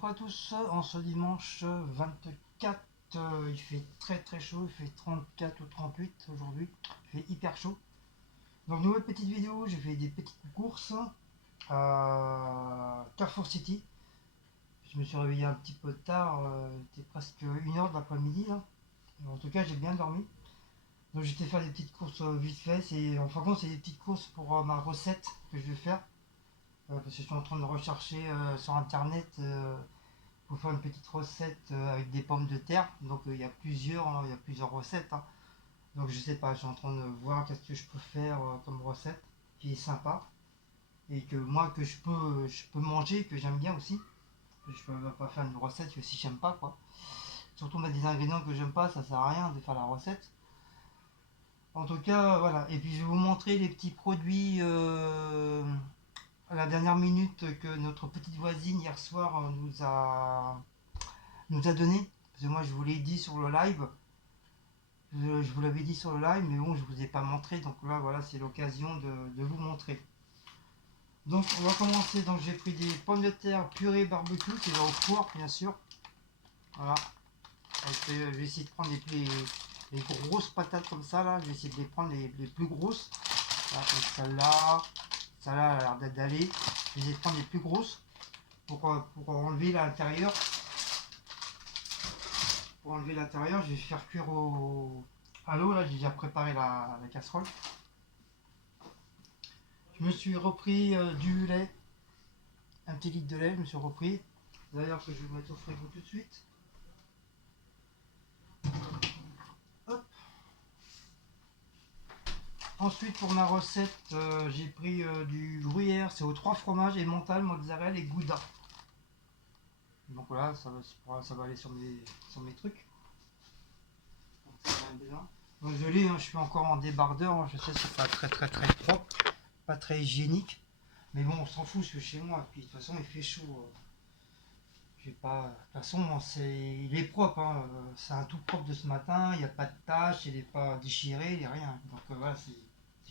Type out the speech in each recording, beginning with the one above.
Bonjour à tous, en ce dimanche 24, il fait très chaud, il fait 34 ou 38 aujourd'hui, il fait hyper chaud. Donc nouvelle petite vidéo, j'ai fait des petites courses à Carrefour City. Je me suis réveillé un petit peu tard, il était presque 1h de l'après-midi là. En tout cas j'ai bien dormi. Donc j'étais faire des petites courses vite fait, en fin de compte c'est des petites courses pour ma recette que je vais faire. Parce que je suis en train de rechercher sur internet pour faire une petite recette avec des pommes de terre. Donc il y a plusieurs recettes, hein. Donc je sais pas, je suis en train de voir qu'est-ce que je peux faire comme recette qui est sympa et que moi que je peux manger, que j'aime bien aussi. Je peux pas faire une recette que si j'aime pas quoi. Surtout mettre des ingrédients que j'aime pas, ça sert à rien de faire la recette. En tout cas, voilà. Et puis je vais vous montrer les petits produits à la dernière minute que notre petite voisine hier soir nous a donné. Parce que moi je vous l'ai dit sur le live. Je vous l'avais dit sur le live, mais bon, je vous ai pas montré. Donc là, voilà, c'est l'occasion de vous montrer. Donc on va commencer. Donc j'ai pris des pommes de terre purée barbecue, c'est au four, bien sûr. Voilà. Je vais essayer de prendre les grosses patates comme ça, là. Je vais essayer de les prendre les plus grosses. Voilà, comme celle-là. Celle-là a l'air d'être d'aller. Je vais essayer de prendre les plus grosses pour enlever l'intérieur. Pour enlever l'intérieur, je vais faire cuire à l'eau. Là, j'ai déjà préparé la casserole. Je me suis repris du lait, un petit litre de lait, je me suis repris. D'ailleurs, que je vais mettre au frigo tout de suite. Hop. Ensuite, pour ma recette, j'ai pris du gruyère, c'est aux 3 fromages, et mental, mozzarella et gouda. Donc voilà, ça va aller sur mes trucs. Donc, ça va bien. Donc je l'ai, hein, je suis encore en débardeur, hein, je sais que c'est pas très propre, pas très hygiénique. Mais bon, on s'en fout, je suis chez moi, puis de toute façon il fait chaud. J'ai pas. De toute façon, il est propre, hein, c'est un tout propre de ce matin, il n'y a pas de taches, il n'est pas déchiré, il n'y a rien. Donc voilà, c'est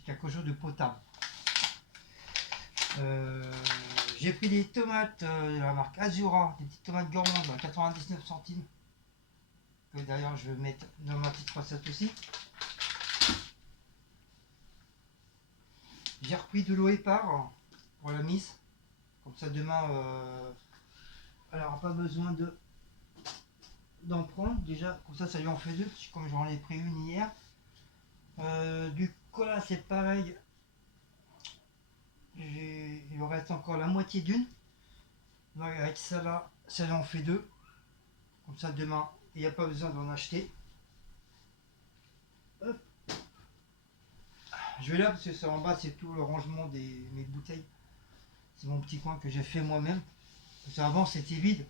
quelque chose de potable. Euh, j'ai pris des tomates de la marque Azura, des petites tomates gourmandes à 99 centimes. Que d'ailleurs je vais mettre dans ma petite recette aussi. J'ai repris de l'eau épar pour la mise. Comme ça demain, elle n'aura pas besoin d'en prendre. Déjà, comme ça lui en fait deux, comme j'en ai pris une hier. Du cola, c'est pareil. Il me reste encore la moitié d'une. Donc avec ça là, ça en fait deux. Comme ça demain, il n'y a pas besoin d'en acheter. Hop. Je vais là parce que ça en bas, c'est tout le rangement de mes bouteilles. C'est mon petit coin que j'ai fait moi-même. Parce qu'avant c'était vide.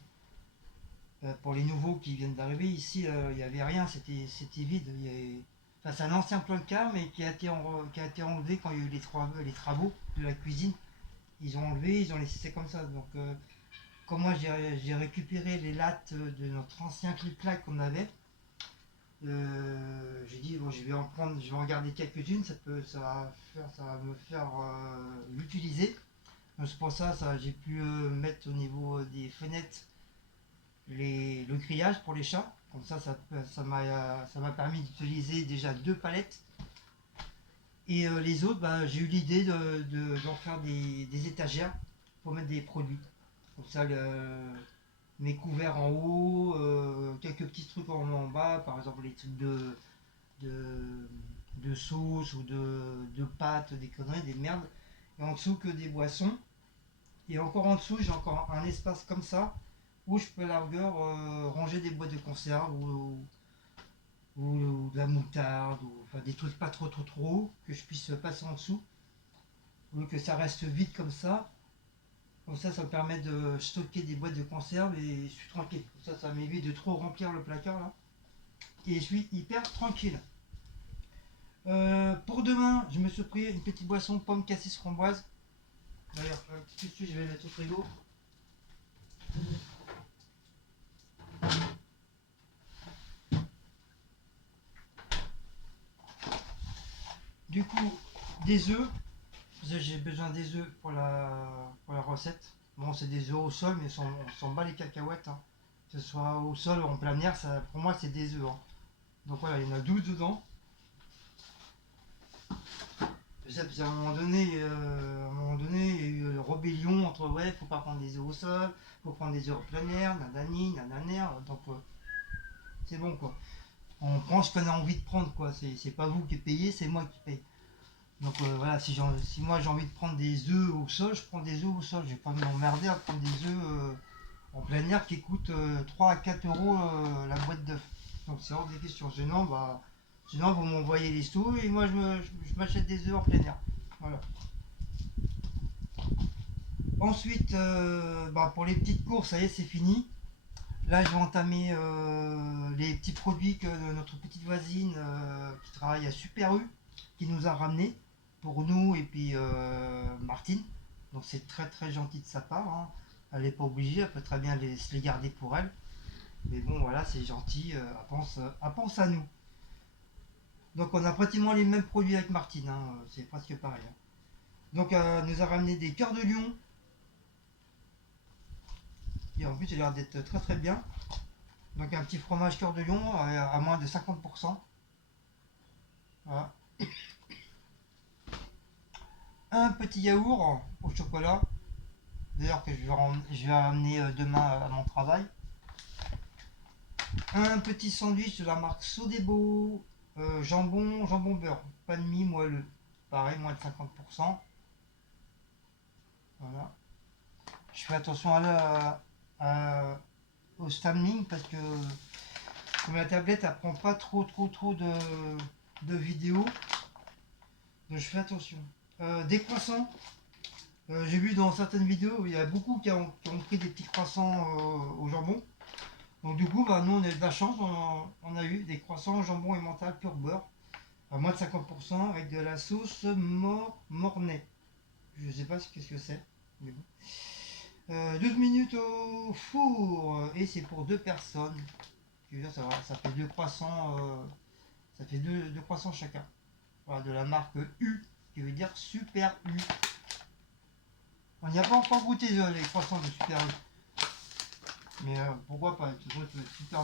Pour les nouveaux qui viennent d'arriver ici, il n'y avait rien, c'était vide. Enfin, c'est un ancien placard mais qui a été enlevé quand il y a eu les travaux de la cuisine. Ils ont enlevé, ils ont laissé comme ça. Donc comme moi j'ai récupéré les lattes de notre ancien clic-clac qu'on avait, j'ai dit bon, je vais en garder quelques-unes, ça va me faire l'utiliser. C'est pour ça, j'ai pu mettre au niveau des fenêtres le grillage pour les chats. Comme ça m'a permis d'utiliser déjà 2 palettes. Et les autres, j'ai eu l'idée d'en faire des étagères pour mettre des produits. Comme ça, mes couverts en haut, quelques petits trucs en bas, par exemple les trucs de sauce ou de pâtes, des conneries, des merdes. Et en dessous que des boissons. Et encore en dessous, j'ai encore un espace comme ça où je peux à la rigueur ranger des boîtes de conserve ou de la moutarde, ou enfin, des trucs pas trop hauts que je puisse passer en dessous. Ou que ça reste vide comme ça. Comme ça me permet de stocker des boîtes de conserve et je suis tranquille. Comme ça m'évite de trop remplir le placard là. Et je suis hyper tranquille. Pour demain, je me suis pris une petite boisson pomme cassis framboise. D'ailleurs, tout de suite, je vais mettre au frigo. Du coup, des œufs. J'ai besoin des œufs pour la recette. Bon, c'est des œufs au sol, mais on s'en bat les cacahuètes, hein. Que ce soit au sol ou en plein air, ça, pour moi, c'est des œufs, hein. Donc voilà, il y en a 12 dedans. Je sais, parce qu'à un moment donné, il y a eu rébellion entre ouais, faut pas prendre des œufs au sol, faut prendre des œufs en plein air, nanani, nananer. Donc c'est bon quoi. On prend ce qu'on a envie de prendre quoi. C'est pas vous qui payez, c'est moi qui paye. Donc voilà, si moi j'ai envie de prendre des œufs au sol, je prends des œufs au sol. Je vais pas m'emmerder à prendre des œufs en plein air qui coûtent 3 à 4 euros la boîte d'œufs. Donc c'est hors des questions. Sinon vous m'envoyez les sous et moi je m'achète des œufs en plein air. Voilà. Ensuite, pour les petites courses, ça y est, c'est fini. Là, je vais entamer les petits produits que notre petite voisine qui travaille à Super U, qui nous a ramenés pour nous et puis Martine. Donc c'est très très gentil de sa part, hein. Elle n'est pas obligée, elle peut très bien se les garder pour elle. Mais bon, voilà, c'est gentil, elle pense à nous. Donc on a pratiquement les mêmes produits avec Martine, hein, c'est presque pareil, hein. Donc elle nous a ramené des cœurs de lion, et en plus il a l'air d'être très très bien. Donc un petit fromage cœur de lion à moins de 50%. Voilà. Un petit yaourt au chocolat, d'ailleurs que je vais amener demain à mon travail. Un petit sandwich de la marque Sodebo, jambon beurre, pas de mie moelleux, pareil, moins de 50%. Voilà. Je fais attention au stamling parce que comme la tablette elle prend pas trop de vidéos, donc je fais attention. Des croissants. J'ai vu dans certaines vidéos, il y a beaucoup qui ont pris des petits croissants au jambon. Donc du coup, nous on a eu de la chance, on a eu des croissants au jambon et mental pur beurre, à moins de 50% avec de la sauce mornay. Je sais pas ce que c'est, mais bon. 12 minutes au four, et c'est pour deux personnes. Ça fait deux croissants, ça fait deux croissants chacun. Voilà, de la marque U, qui veut dire Super U. On n'y a pas encore goûté les croissants de Super U. Mais pourquoi pas, ça doit être super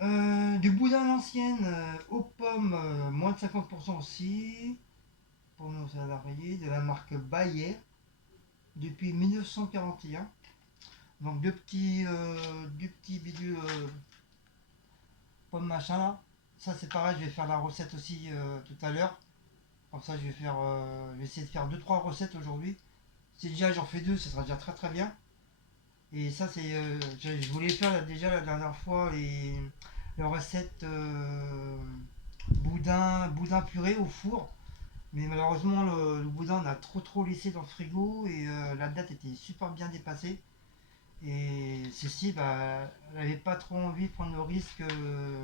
bon. Du boudin à l'ancienne aux pommes, moins de 50% aussi. Pour nos salariés, de la marque Bayer, depuis 1941. Donc deux petits bidules pommes machin là. Ça c'est pareil, je vais faire la recette aussi tout à l'heure. Comme ça je vais essayer de faire deux trois recettes aujourd'hui. Si déjà j'en fais deux, ça sera déjà très très bien. Et ça, je voulais faire déjà la dernière fois les recettes boudin purée au four. Mais malheureusement, le boudin, on a trop laissé dans le frigo et la date était super bien dépassée. Et ceci, elle n'avait pas trop envie de prendre le risque de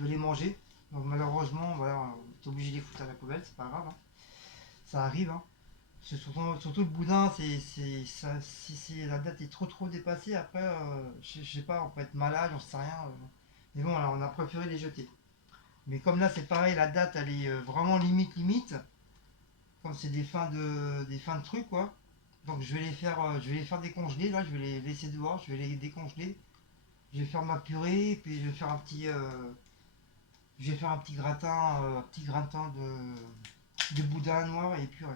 les manger. Donc malheureusement, voilà, on est obligé de les foutre à la poubelle, c'est pas grave, hein. Ça arrive, hein. Surtout le boudin, si la date est trop dépassée, après, je sais pas, on peut être malade, j'en sais rien. Mais bon, alors, on a préféré les jeter. Mais comme là, c'est pareil, la date, elle est vraiment limite. Comme c'est des fins de trucs, quoi. Donc je vais les faire décongeler, là, je vais les laisser dehors, je vais les décongeler. Je vais faire ma purée, et puis je vais faire un petit gratin de boudin noir et purée.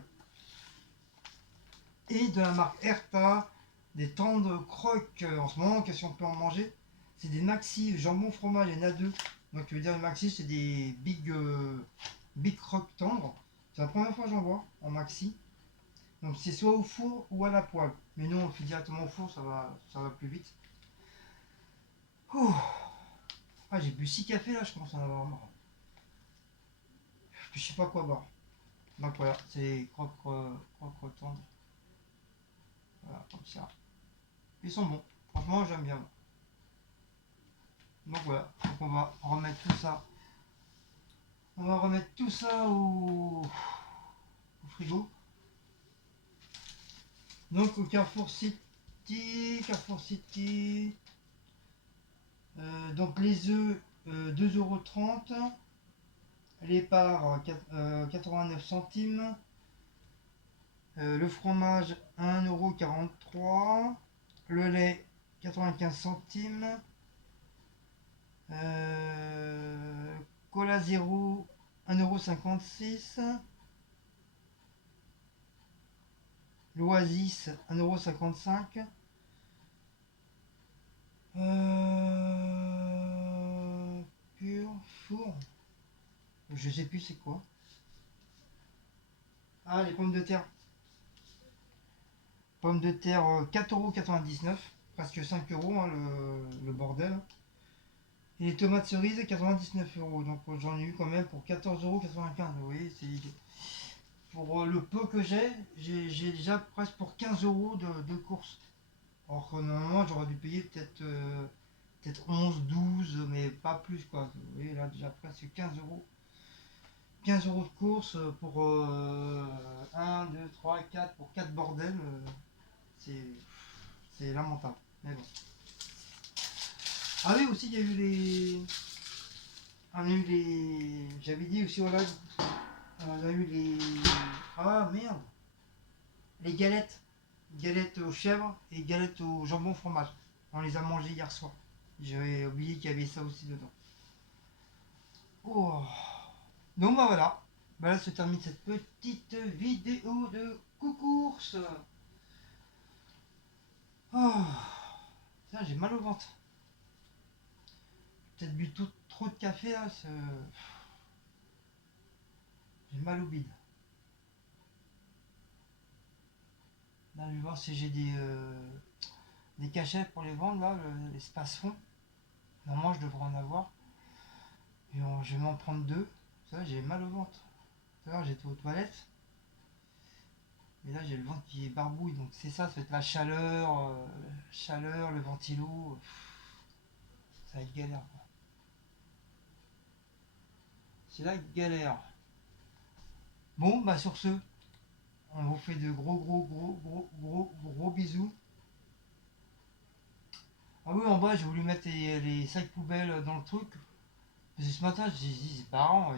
Et de la marque Erta, des tendres croques en ce moment, qu'est-ce qu'on peut en manger? C'est des maxi jambon fromage, il y en a deux. Donc tu veux dire maxi, c'est des big croques tendres. C'est la première fois que j'en vois en maxi. Donc c'est soit au four ou à la poêle. Mais nous on le fait directement au four, ça va plus vite. Ouh. Ah, j'ai bu 6 cafés là, je commence à en avoir marre. Je sais pas quoi boire. Donc voilà, c'est croques tendres. Voilà, comme ça. Ils sont bons. Franchement, j'aime bien. Donc voilà, donc on va remettre tout ça. On va remettre tout ça au frigo. Donc au Carrefour City. Donc les œufs 2,30 €. Les parts 89 centimes. Le fromage 1,43 €. Le lait 95 centimes. Cola zéro 1,56 €. L'Oasis 1,55 €. Pur four. Je sais plus c'est quoi. Ah, les pommes de terre. Pommes de terre 4,99 €. Presque 5 € hein, le bordel. Et les tomates cerises 99 €. Donc j'en ai eu quand même pour 14,95 €. Vous voyez, c'est pour le peu que j'ai déjà presque pour 15 € de courses. Alors que normalement j'aurais dû payer peut-être 11, 12, mais pas plus quoi. Vous voyez là déjà presque 15 €. 15 € de course pour 1, 2, 3, 4, pour 4 bordels, c'est c'est lamentable. Mais bon. Ah oui, aussi il y a eu les. On a eu les. J'avais dit aussi, voilà, on a eu les. Ah merde! Les galettes. Galettes aux chèvres et galettes au jambon fromage. On les a mangées hier soir. J'avais oublié qu'il y avait ça aussi dedans. Oh. Donc bah voilà. Bah là se termine cette petite vidéo de course. Oh. Tiens, j'ai mal au ventre. Peut-être bu trop de café là. J'ai mal au bide. Là, je vais voir si j'ai des cachets pour les vendre là, l'espace fond. Normalement, je devrais en avoir. Et je vais m'en prendre deux. Ça, j'ai mal au ventre. Tout à l'heure, j'étais aux toilettes. Mais là, j'ai le ventre qui est barbouille. Donc, c'est ça, ça va être la chaleur, le ventilo. Ça va être galère, quoi. C'est la galère. Bon, bah, sur ce, on vous fait de gros bisous. Ah oui, en bas, j'ai voulu mettre les sacs poubelles dans le truc. Parce que ce matin, j'ai dit, c'est parent,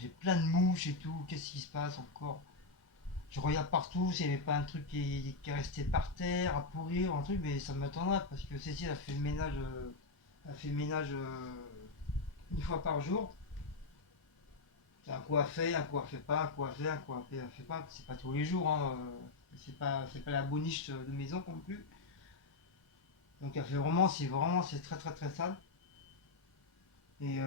j'ai plein de mouches et tout. Qu'est-ce qui se passe encore? Je regarde partout s'il n'y avait pas un truc qui est resté par terre, à pourrir, un truc, mais ça m'attendrait parce que Cécile a fait le ménage, une fois par jour. C'est un coup à fait, un coup à fait pas, un coup à fait, un coup à fait pas. C'est pas tous les jours, hein, c'est pas la boniche de maison non plus. Donc elle fait c'est très très très sale. Et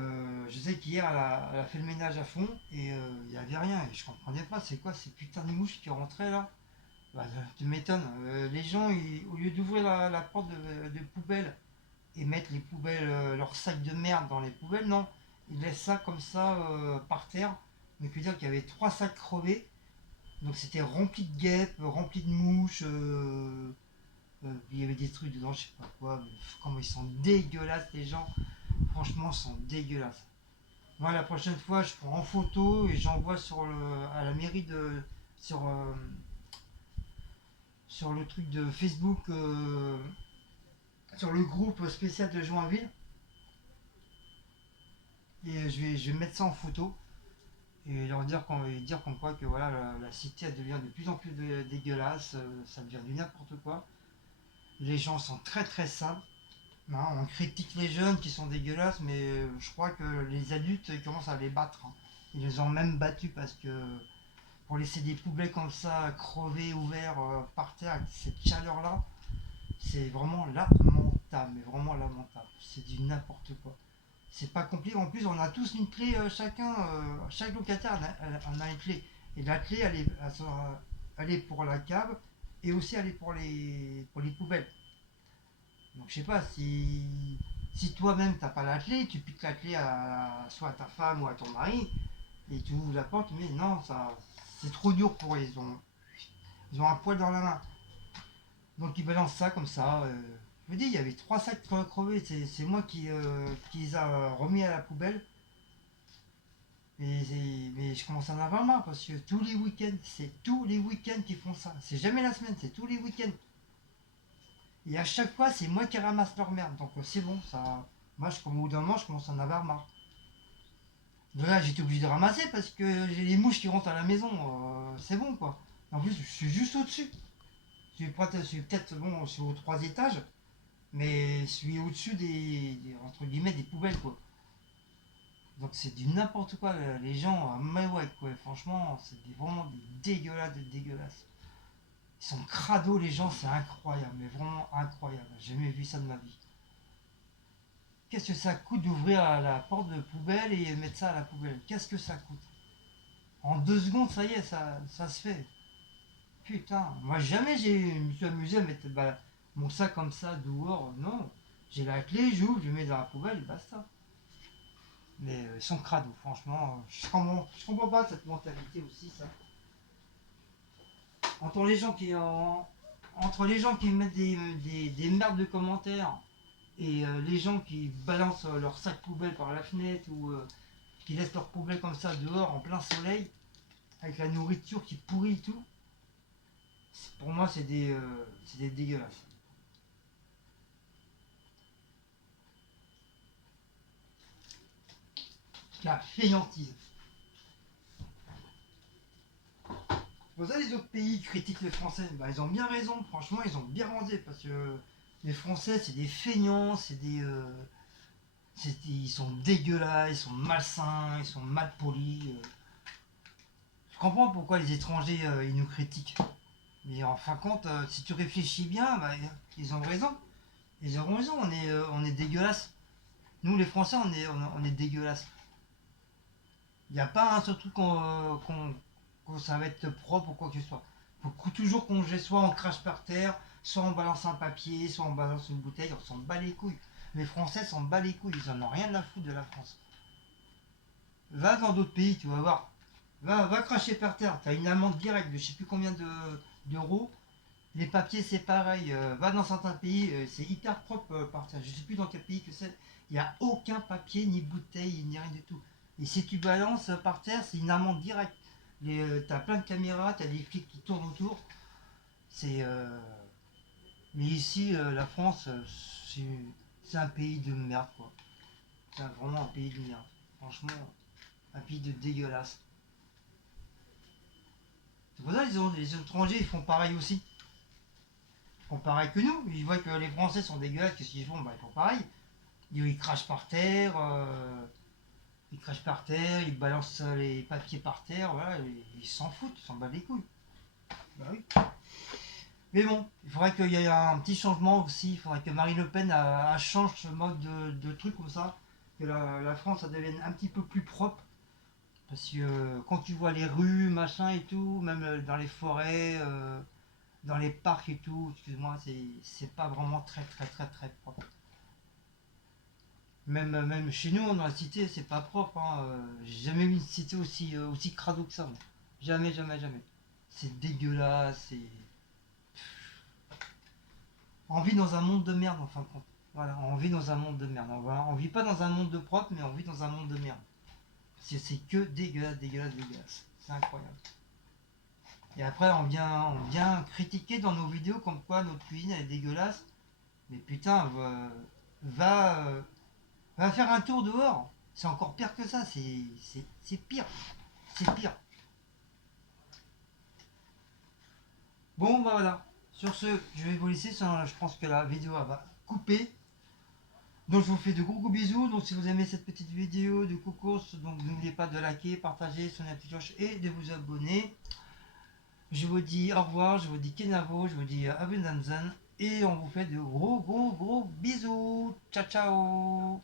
je sais qu'hier elle a fait le ménage à fond et il n'y avait rien. Et je comprenais pas, c'est quoi ces putains de mouches qui rentraient là? Bah, tu m'étonnes. Les gens, au lieu d'ouvrir la porte de poubelle et mettre les poubelles, leurs sacs de merde dans les poubelles, non. Ils laissent ça comme ça par terre. Donc, je veux dire qu'il y avait trois sacs crevés. Donc, c'était rempli de guêpes, rempli de mouches. Il y avait des trucs dedans, je sais pas quoi. Mais comment ils sont dégueulasses, les gens. Franchement, ils sont dégueulasses. Moi, la prochaine fois, je prends en photo et j'envoie à la mairie sur, euh, sur le truc de Facebook, sur le groupe spécial de Joinville. Et je vais mettre ça en photo et leur dire comme quoi que voilà, la cité elle devient de plus en plus dégueulasse, ça devient du n'importe quoi. Les gens sont très très sales. Hein, on critique les jeunes qui sont dégueulasses, mais je crois que les adultes ils commencent à les battre. Hein. Ils les ont même battus parce que pour laisser des poubelles comme ça crever ouverts par terre avec cette chaleur là, c'est vraiment lamentable, mais vraiment lamentable. C'est du n'importe quoi. C'est pas compliqué. En plus, on a tous une clé chacun. Chaque locataire en a une clé. Et la clé, elle est pour la cave et aussi elle est pour les poubelles. Donc je sais pas si toi-même t'as pas la clé, tu piques la clé soit à ta femme ou à ton mari et tu ouvres la porte, mais non, ça c'est trop dur pour eux. Ils ont un poil dans la main. Donc ils balancent ça comme ça. Je vous dis, il y avait trois sacs crevés. C'est moi qui les a remis à la poubelle. Mais je commence à en avoir marre parce que tous les week-ends, c'est tous les week-ends qu'ils font ça. C'est jamais la semaine, c'est tous les week-ends. Et à chaque fois, c'est moi qui ramasse leur merde. Donc c'est bon, ça. Moi, au bout d'un moment, je commence à en avoir marre. Donc là, j'étais obligé de ramasser parce que j'ai les mouches qui rentrent à la maison. C'est bon quoi. En plus, je suis juste au-dessus. Je suis peut-être, bon, je suis aux 3 étages, mais je suis au-dessus entre guillemets, des poubelles, quoi. Donc c'est du n'importe quoi, les gens, mais ouais, quoi, franchement, vraiment des dégueulasses, des dégueulasses. Ils sont crado, les gens, c'est incroyable, mais vraiment incroyable. J'ai jamais vu ça de ma vie. Qu'est-ce que ça coûte d'ouvrir la porte de poubelle et mettre ça à la poubelle? Qu'est-ce que ça coûte? En 2 secondes, ça y est, ça se fait. Putain, moi jamais je me suis amusé à mettre mon sac comme ça dehors. Non, j'ai la clé, j'ouvre, je mets dans la poubelle et basta. Mais ils sont crado, franchement. Je comprends pas cette mentalité aussi, ça. Entre les gens qui, entre les gens qui mettent des merdes de commentaires et les gens qui balancent leur sac poubelle par la fenêtre ou qui laissent leur poubelle comme ça dehors en plein soleil, avec la nourriture qui pourrit et tout, pour moi c'est des dégueulasses. La fainéantise. Pour ça, les autres pays critiquent les Français. Bah, ils ont bien raison, franchement, ils ont bien rendé parce que les Français, c'est des feignants, ils sont dégueulasses, ils sont malsains, ils sont mal polis. Je comprends pourquoi les étrangers ils nous critiquent. Mais en fin de compte, si tu réfléchis bien, bah, ils ont raison. Ils ont raison, on est dégueulasse. Nous, les Français, on est dégueulasse. Il n'y a pas un seul truc qu'on ça va être propre ou quoi que ce soit. Il faut toujours qu'on jette, soit on crache par terre, soit on balance un papier, soit on balance une bouteille, on s'en bat les couilles. Les Français s'en bat les couilles, ils en ont rien à foutre de la France. Va dans d'autres pays, tu vas voir. Va cracher par terre, t'as une amende directe de je sais plus combien d'euros. Les papiers, c'est pareil. Va dans certains pays, c'est hyper propre par terre. Je sais plus dans quel pays que c'est. Il n'y a aucun papier, ni bouteille, ni rien du tout. Et si tu balances par terre, c'est une amende directe. T'as plein de caméras, t'as des flics qui tournent autour. C'est. Mais ici, la France, c'est c'est un pays de merde, quoi. C'est vraiment un pays de merde. Franchement, un pays de dégueulasse. C'est pour ça que les étrangers, ils font pareil aussi. Ils font pareil que nous. Ils voient que les Français sont dégueulasses, qu'est-ce qu'ils font? Bah, ils font pareil. Ils crachent par terre, ils balancent les papiers par terre, voilà, ils s'en foutent, ils s'en battent les couilles. Bah oui. Mais bon, il faudrait qu'il y ait un petit changement aussi, il faudrait que Marine Le Pen change ce mode de truc comme ça, que la France ça devienne un petit peu plus propre. Parce que quand tu vois les rues, machin et tout, même dans les forêts, dans les parcs et tout, excuse-moi, c'est pas vraiment très très très très propre. Même chez nous, dans la cité, c'est pas propre. Hein. J'ai jamais vu une cité aussi crado que ça. Moi. Jamais, jamais, jamais. C'est dégueulasse. On vit dans un monde de merde en fin de compte. Voilà, on vit dans un monde de merde. On vit pas dans un monde de propre, mais on vit dans un monde de merde. C'est que dégueulasse, dégueulasse, dégueulasse. C'est incroyable. Et après, on vient critiquer dans nos vidéos comme quoi notre cuisine elle est dégueulasse. Mais putain, va, euh, va faire un tour dehors. C'est encore pire que ça. C'est pire. C'est pire. Bon, bah voilà. Sur ce, je vais vous laisser. Je pense que la vidéo elle va couper. Donc, je vous fais de gros gros bisous. Donc, si vous aimez cette petite vidéo de course, donc n'oubliez pas de liker, partager, sonner la petite cloche et de vous abonner. Je vous dis au revoir. Je vous dis Kenavo. Je vous dis Abundanzan. Et on vous fait de gros gros gros bisous. Ciao ciao.